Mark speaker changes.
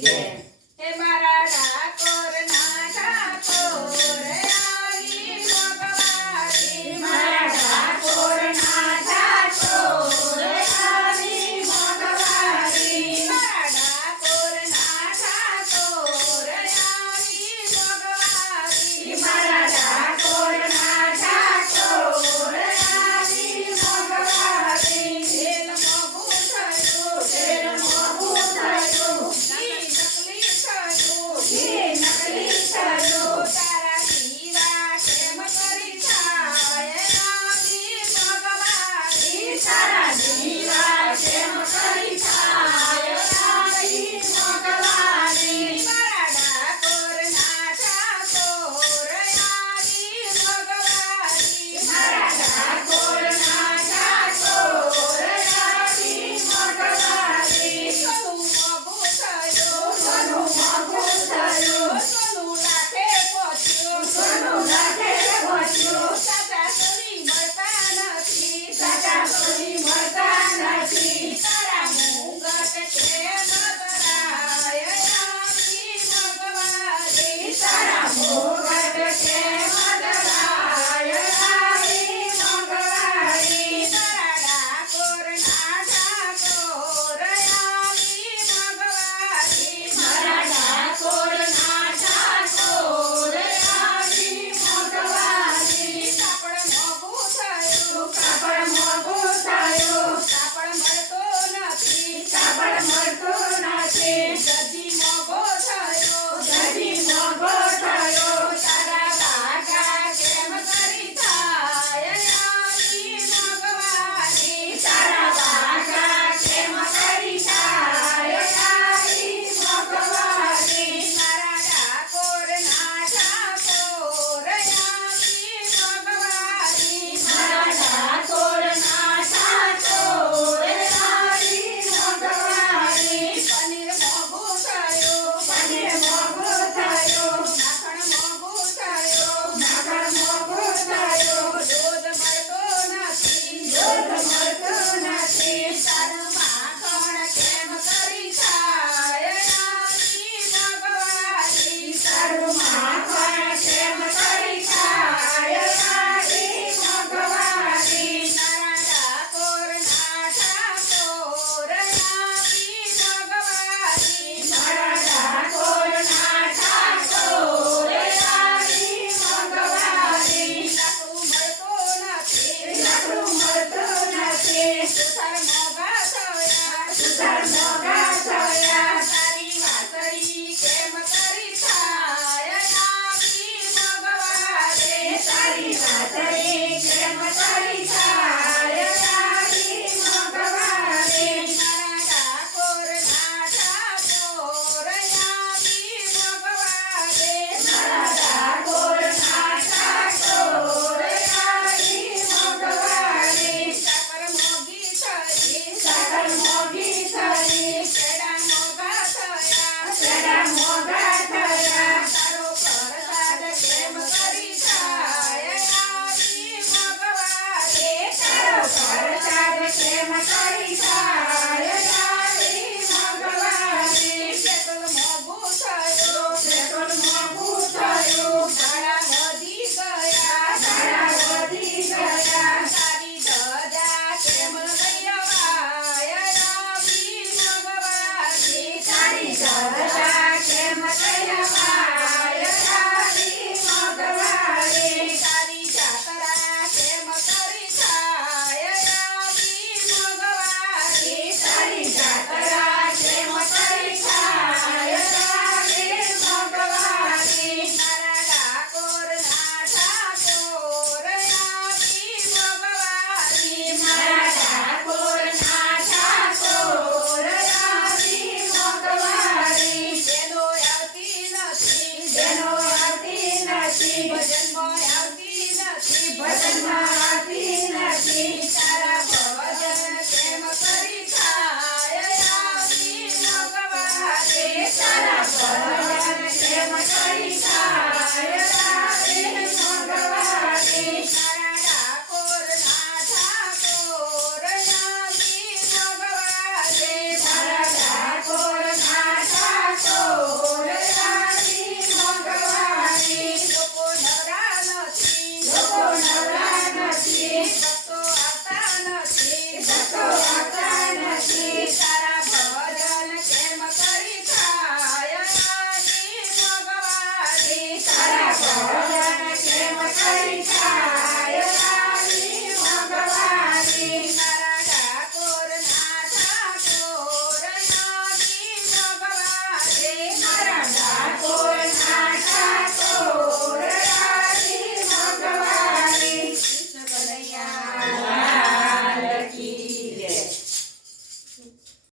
Speaker 1: Amen. Amen.